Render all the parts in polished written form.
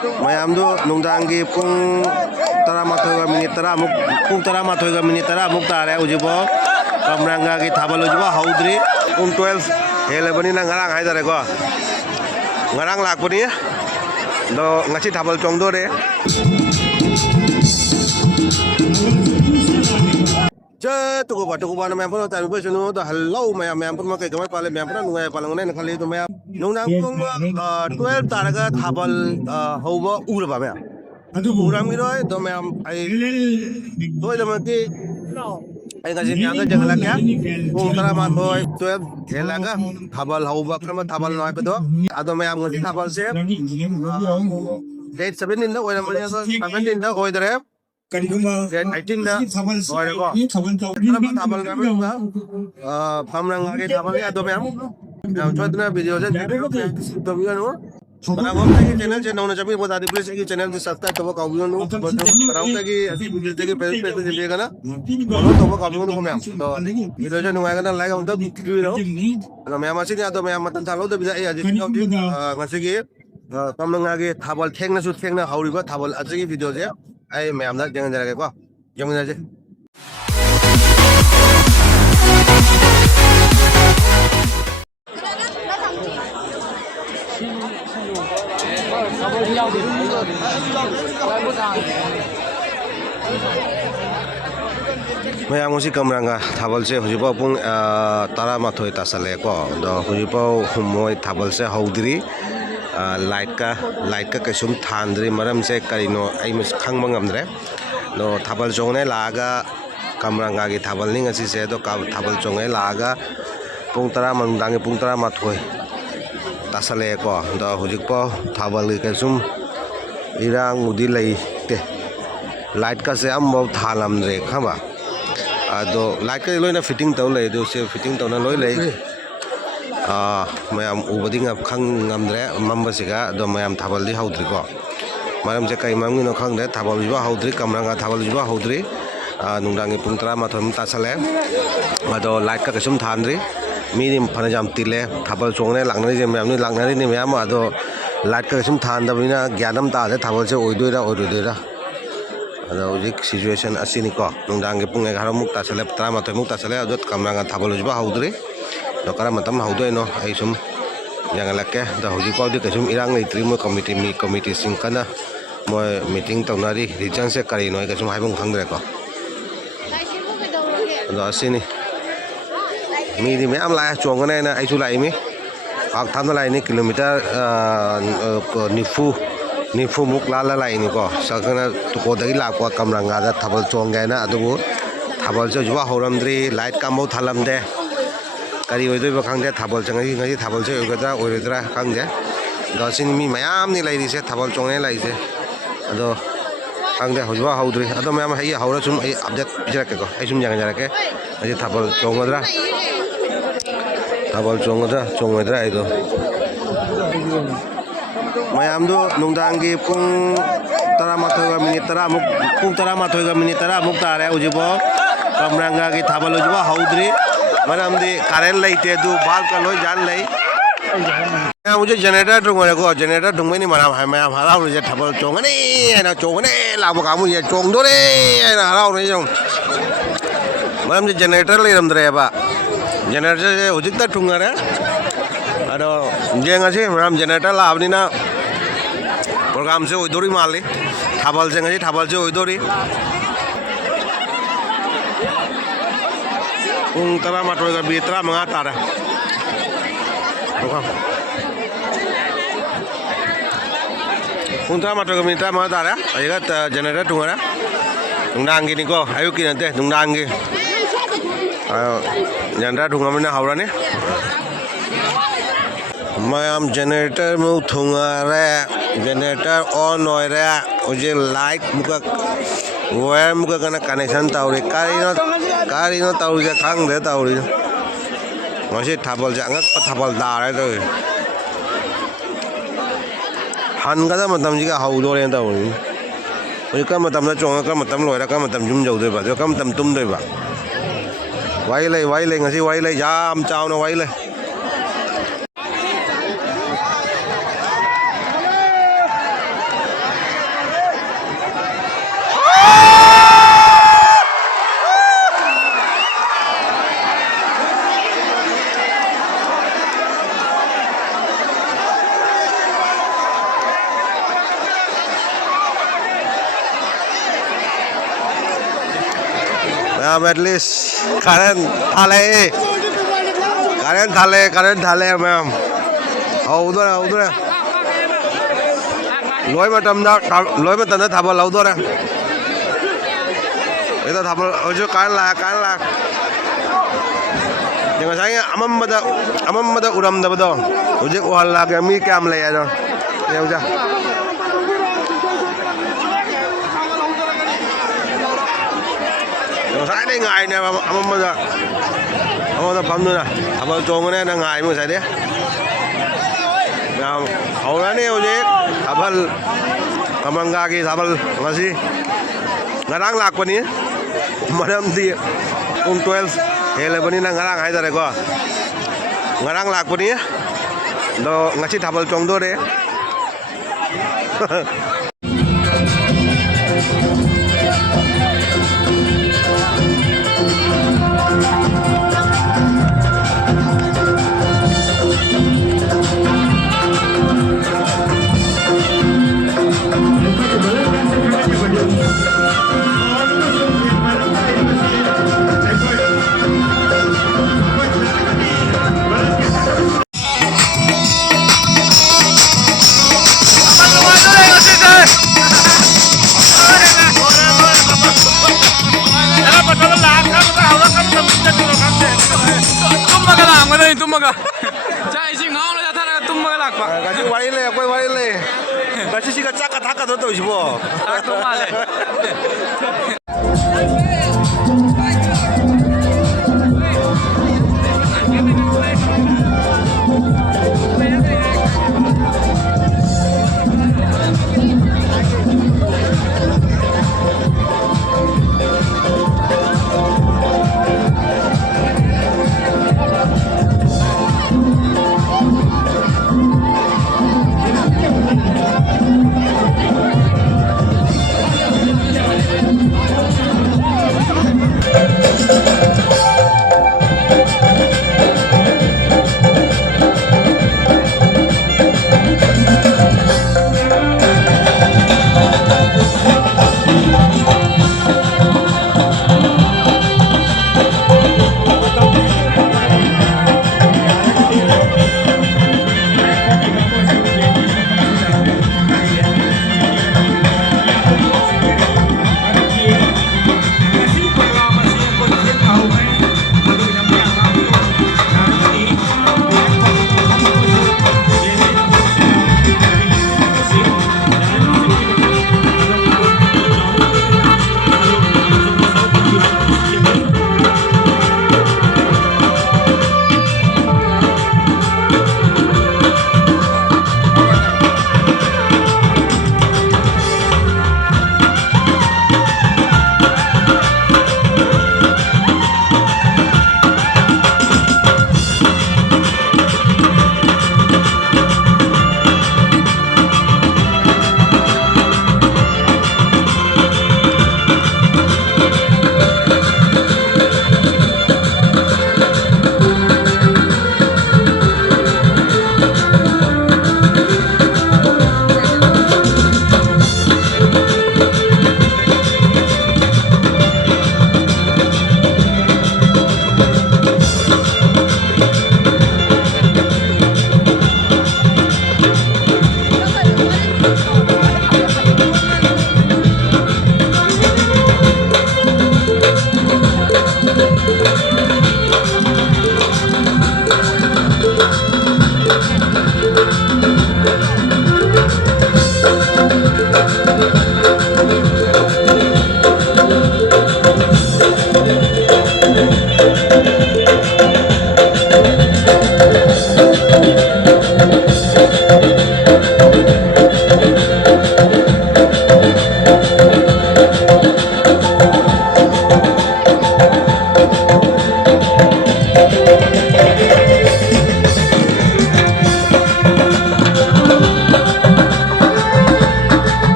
mayamdu nungdangi pung taramathoga minit taramuk pung taramathoga minit taramuk tare ujibo kamranga gi thabal ujibo haudri pung 12 helebani na ngarang haidare ko ngarang lakpani do ngasi thabal chongdo re je tuku ba na memang tapi bos nu dah halau memang pun makai kamar pale memang pun nungai palang nungai nakali tu memang nungdang pung 12 taraga thabal hauba ur ba memang aduh uram giroi do memang ai doi da mati ai ngasi nyanga jangla kya pung tara ma thoi 12 helaga thabal hauba kama thabal noi pe do ado memang ngasi thabal se date 17 da oira mani 17 da oidare Then 18 dah, boleh kok. Kenapa tabel kami juga? Pamrang lagi tabel ni ada memang. Yang contohnya video je, tu video nu. Kalau kau lagi channel je, nak cakap buat adi please lagi channel tu subscribe tu kau video nu. Kalau lagi video lagi page je kan? Kalau tu kau video nu kau memang. Video je nu akan like untuk video tu. Kalau memang masih ni ada memang matan salau tu bisa aja. Masih lagi pamrang lagi tabel theng na shoot theng na hauri ko tabel aja lagi video je. Ay may amda jangan jaga ko jangan aja मैं आमुसी कमरंगा थाबल से हुजिपा पुंग तारा माथोय तासले को दो हुजिपा हुमोय थाबल से हौद्री light का कसुम थांद्री मरम से करिनो आई मस खंग मंगमद्रे no थाबल चोंगने लागा कमरंगा की थाबल निंग असि से दो थाबल चोंगे लागा पुंग तरा मंदांगे पुंग तरा माथोय तासले को दो हुजिपा थाबल की कसुम इरांग उदी लैते लाइट का से अम्बो थालमद्रे खबा अदो लाइट का लोइना फिटिंग तौ ले दो से फिटिंग तौना लोइ ले मैम उबदिंग खाद्रे मम्बसिगा मैम थाबल्दी हौद्री को मरम से कई ममगिनो खाद्रे थाबलजुबा हौद्री कमरंगा थाबलजुबा हौद्री नुंदांगी पुंग 12 तासले अदो लाइट का कसुम थांद्री मीनि फनजाम तिले थाबल चोंगने लांगनारि जे मैम लांगनारि नि मैम अदो लाइट का कसुम थांदबिना ग्यानम तादे थाबल से ओइदोइरा ओइदोइरा अदो उजिक सिचुएशन असिनि को नुंदांगी पुंग 11 मुक तासले 13 मुक तासले अदो कमरंगा थाबलजुबा हौद्री तो करा मतम हौदोइनो आई सुम यांगलके द हुजिपाउदि कसुम इरांग लेत्रि मो कमिटी सिंग कना मो मीटिंग तौनारि रिजन से करिनो कसुम हाइबुं खंगद्रे को द असिनि मीदि मैम लाय चोंगने ना आइसु लाइमि आक थामना लाइनि किलोमीटर निफु मुक लाला लाइनि को सकना तुकोदगी लाको कमरंगादा थाबल चोंगैना अदुबु थाबल जो जुवा हौरमद्रि लाइट कामौ थालमदे करी ओइदोइबा खांदे थाबल चंगि ngasi थाबल से ओगदा ओइरद्रा खांदे दसिनि मी मयाम नि लाइरिसे थाबल चोंगने लाइसे अदो खांदे हौजवा हौद्रि अदो मयाम हाइ हौरा सुम आई अपडेट पिजरके को आई सुम jangan jarake ngasi थाबल चोंगद्रा चोंगद्रा आइदो मयाम दो नुंदांगी पुंग 13 मिनिट 30 तारे उजिबो कमरंगा की थाबल उजिबो हौद्री मरम दे करेंट लाइटे दो बाल का लोई जान लाई मुझे जनरेटर ढूंढने को जनरेटर ढूंढने नहीं मरा है मैं हरा हूँ मुझे ठबल चोंगने है ना चोंगने लाभो काम मुझे चोंग दो रे है ना हरा हूँ नहीं जाऊँ मरम मुझे जनरेटर ले रम दरे बा जनरेटर से उचित ढूंढा रे अरे जेंगा से मरम जनरेटर लाभनी ना प्रोग्राम से उधरी मार ली ठबल से उधरी पुंग 13 बीतरा मंगा तारा पुंग 13 बीतरा मंगा तारा अयगा जनरेटर टुंगरा नुंदांगी निको आयु की नते नुंदांगी जनरेटर टुंगमिना हावराने मैम जनरेटर में थुंगारे जनरेटर ऑन होइरे उजे लाइट मुका वायर मुका कना कनेक्शन ताउरे कारिनो ताउरे खांगदे ताउरे मसे थाबल जांगक थाबल दारे तो हनगदा मतम जिगा हौदोरे ताउरे उजे का मतम ना चोंगा का मतम लोइरा का मतम जुम जौदे बा जो का मतम तुम दे बा वाई ले ngasi वाई ले जाम चावना वाई ले medlist karen thale ma'am hầu đó lối mà tầm đó thả vào lâu đó nè bây giờ thả vào ở chỗ cái là jangan saya amam mada uram da bedo ujek wala kami kam le ya ya udah jangan saya ni ngai ni amam mada pam tu na abang cong ni na ngai mu saya dia ya awal ni ujek abal kamangga ki abal masih ngarang lak pa ni madam di 12 11 na ngarang hai tare ko ngarang lak pa ni do ngasi thabal chong do de Tumaga. Cai sing ngau la thara tumaga lak pa. Kasi wari le. Kasi siga chaka thaka to sibo. Aku male.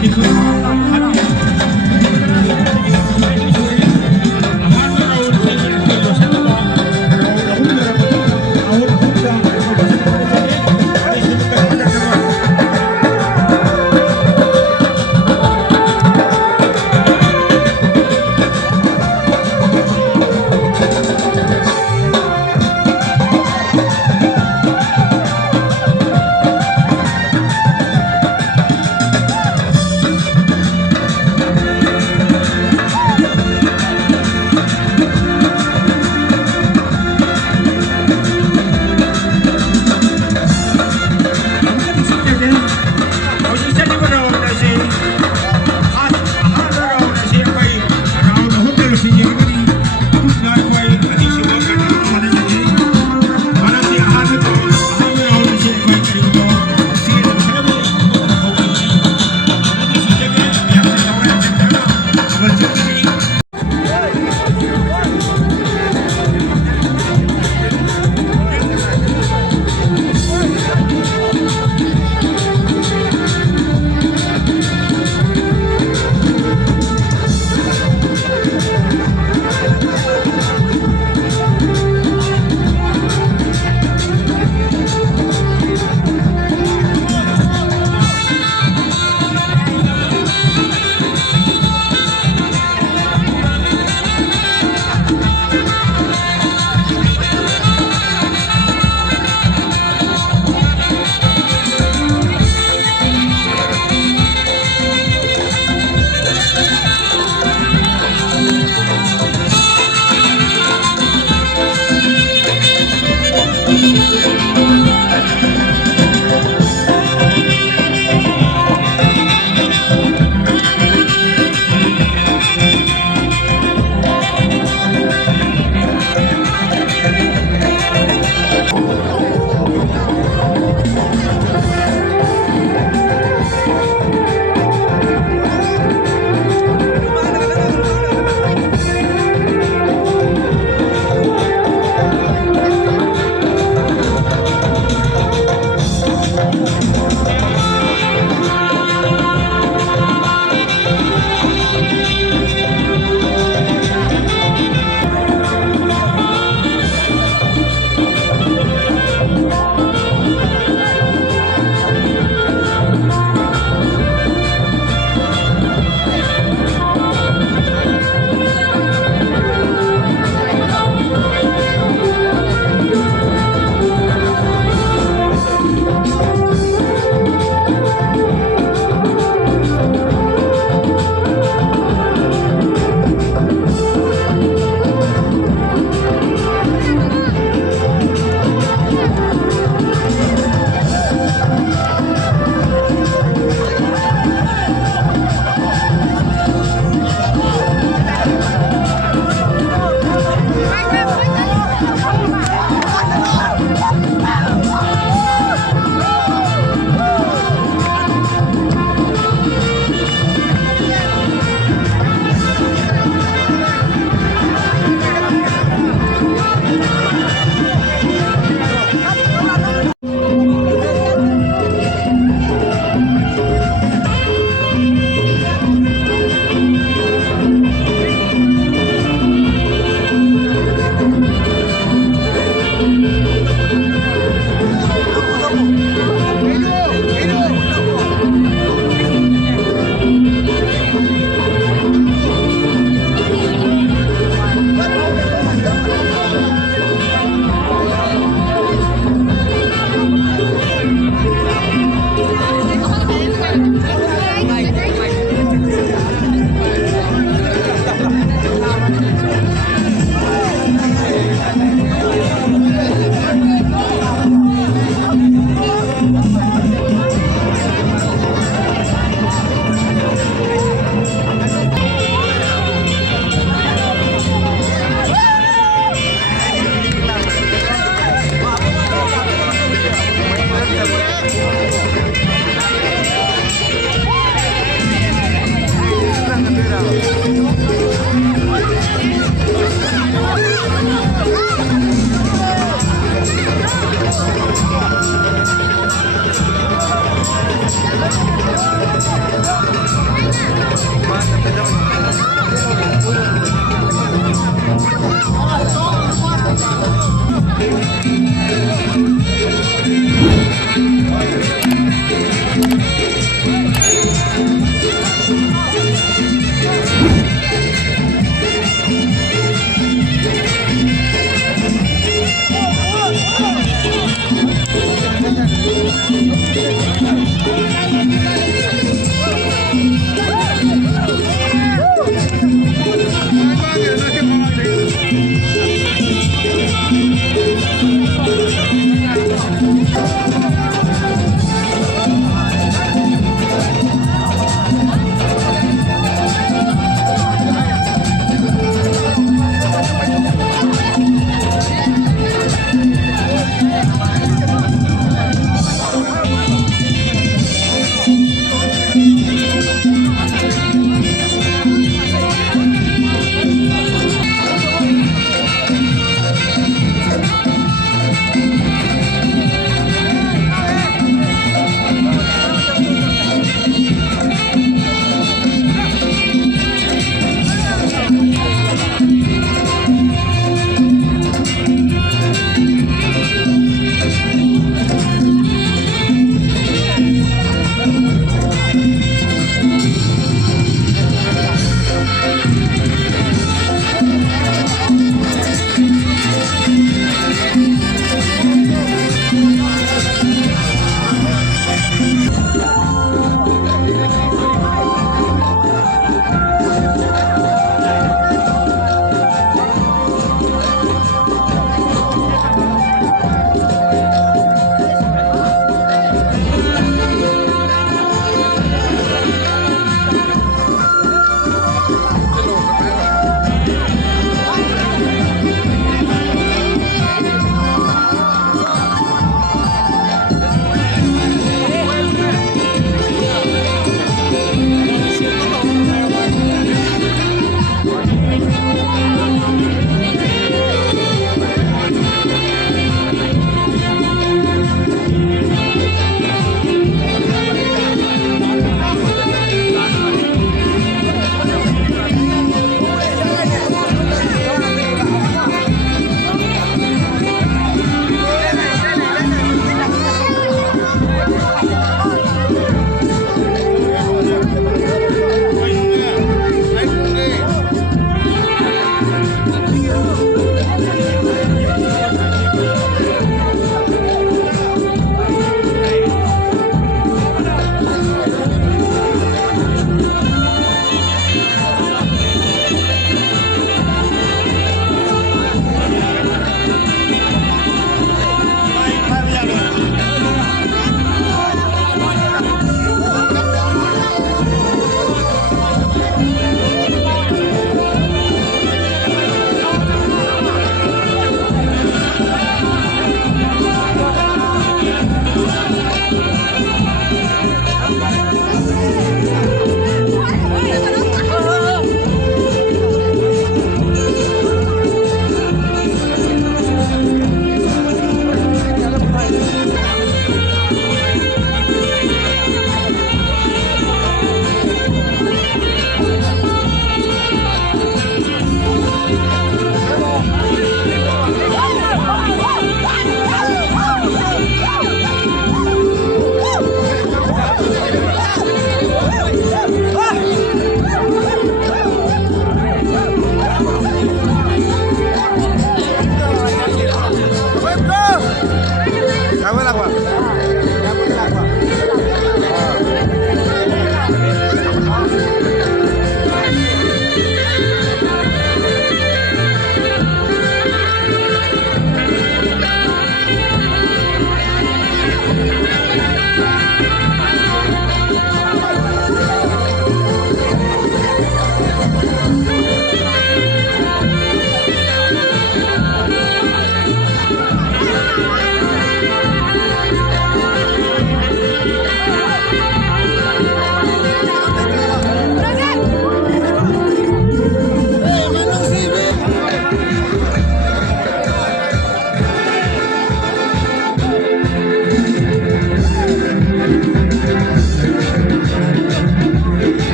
Thank you.